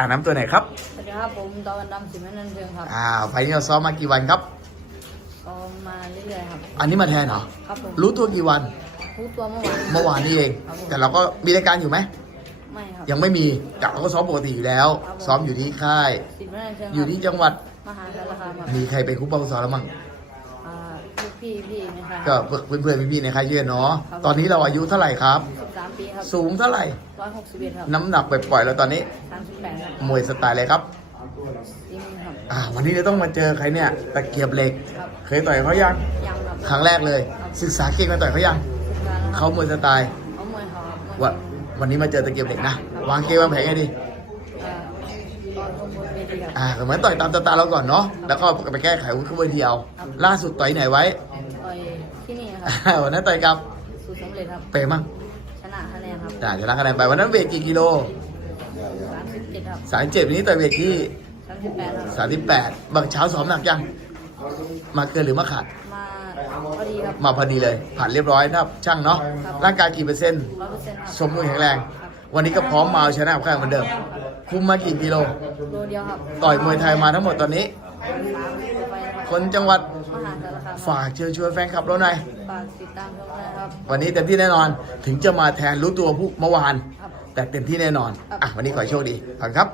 อ่าน้ำตัวไหนครับสวัสดีครับผมตะวันดำสิบแม่นันเชิงครับอ่าไฟล์นี้เราซ้อมมากี่วันครับก็มาเรื่อยๆครับ อันนี้มาแทนเหรอครับผมรู้ตัวกี่วันรู้ตัวเมื่อวาน เมื่อวานนี้เอง ครับผม แต่เราก็มีรายการอยู่ไหมไม่ครับ ยังไม่มีแต่เราก็ซ้อมปกติอยู่แล้ว ครับผม ซ้อมอยู่ที่ค่าย สิบแม่นันเชิงครับอยู่ที่จังหวัดมหาสารคามครับมีใครเป็นครูเป้าซ้อมแล้วมั้งอ่า ลูกพี่พี่นะครับก็เพื่อนๆพี่ๆในค่ายเยือนเนาะครับตอนนี้เราอายุเท่าไหร่ครับ สิบสามปีครับสูงเท่าไหร่ ร้อยหกสิบเอ็ดครับน้ำหนักปล่อยๆแล้วตอนนี้สามสิบแปดครับมวยสไตล์อะไรครับจริงครับ อ่าวันนี้เราต้องมาเจอใครเนี่ยตะเกียบเหล็ก ครับ เคยต่อยเขายังยังครับครั้งแรกเลย ศึกษาเก่งมาต่อยเขายังสุดการแล้วคเขารับมวยสไตล์เขามวยเขาครับมวยว่าวันนี้มาเจอตะเกียบเหล็กนะวางเกมวางแผนไงดีอ่าตอนลงบนเวทีครับ อ่าเหมือนต่อยตามสไตล์เราก่อนเนาะ แล้วก็ไปแก้ไขวุ้นขึ้นเวทีเอาล่าสุดต่อยไหนไว้ต่อยที่นี่ ครับอ่าวันนั้นต่อยกับสูตรสำเร็จครับเปย์มั่งชนะคะแนนครับอ่าเดี๋ยวรักคะแนนไปวันนั้นเวทกี่กิโลสามสิบเจ็ดครับสามเจ็ดวันนี้ต่อยเวทที่สามสิบแปดครับสามสิบแปดบางเช้าซ้อมหนักยัง มาเกินหรือมาขาด มาพอดีครับ มาพอดีเลย ผ่านเรียบร้อยนะครับช่างเนาะร่างกายกี่เปอร์เซ็นต์ร้อยเปอร์เซ็นต์ครับสมบูรณ์แข็งแรง วันนี้ก็พร้อมมาเอาชนะกับข้างเหมือนเดิม คุมมากี่กิโลโลเดียวครับต่อยมวยไทยมาทั้งหมดตอนนี้ สามตัวไปนะครับ คนจังหวัดมหาสารคามฝากเชิญชวนแฟนคลับเราหน่อย ฝากติดตามชมนะครับ วันนี้เต็มที่แน่นอน ถึงจะมาแทนรู้ตัวผู้เมื่อวาน ครับ แต่เต็มที่แน่นอน อะ วันนี้ขอให้โชคดีขอบคุณครับ